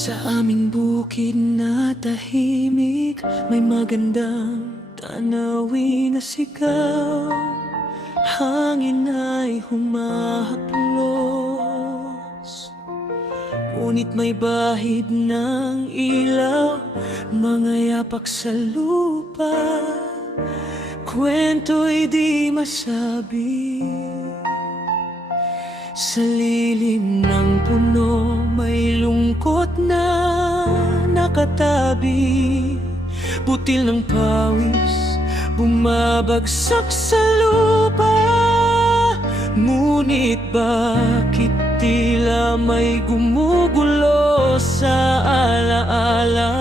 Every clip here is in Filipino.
Sa aming bukid na tahimik, may magandang tanawin na sigaw. Hangin ay humahaplos, ngunit may bahid ng ilaw, mga yapak sa lupa, kwento'y di masabi. Sa lilim ng puno may lungkot na nakatabi, butil ng pawis bumabagsak sa lupa. Ngunit bakit tila may gumugulo sa alaala?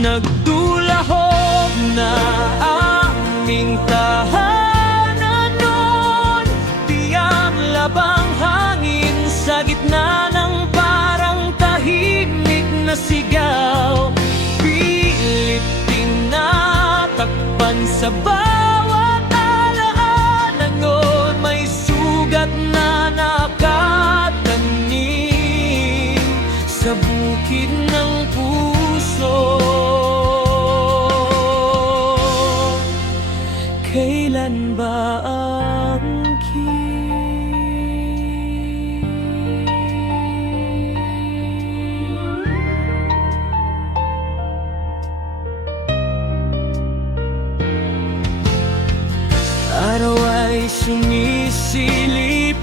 Nagdulahog na aming tahanan noon, tiyang labang hangin sa gitna ng parang tahimik na sigaw. Pilit tinatakpan sa bawat alaala noon, may sugat na nakatanim sa bukid ng puso. Kailan ba ang araw ay sumisilip,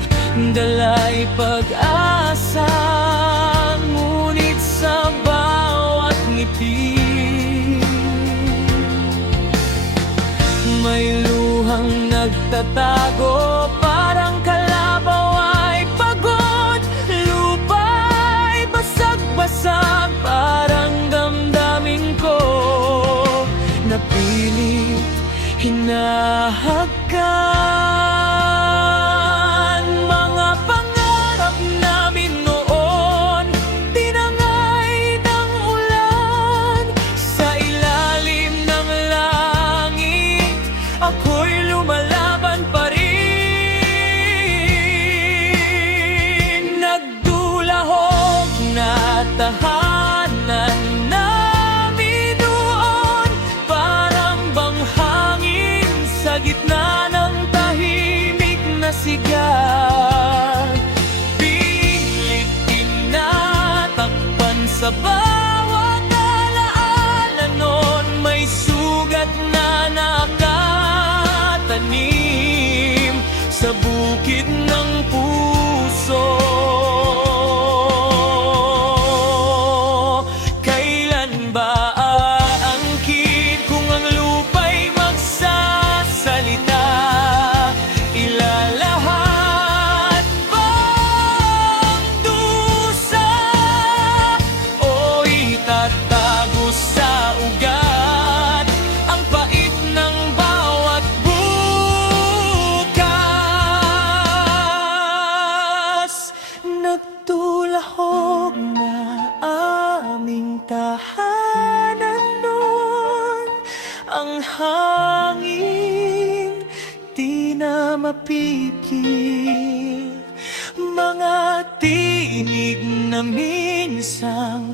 dala'y pag-asa, ngunit sa bawat ngiti may luhang nagtatago. Parang kalabaw ay pagod, lupa'y basag-basag, parang damdamin ko napilit hinahagkan. Mga pangarap namin noon, tinangay ng ulan. Sa ilalim ng langit, ako'y lumalaban pa rin. Nagdulahog na tahanan namin noon, parang bang hangin sa gitna ng tahimik na sigaw. Pilit tinatakpan sa bawat alaala noon, may sugat na nakatanim sa bukid ng puso. Kailan ba aangkin kung ang lupa'y magsasalita? Ilalahat ba ang dusa o itatago sa ugat ang pait ng bawat bukas? Nagtulahog na aming tahanan noon, ang hangin di na mapigil, mga tinig na minsang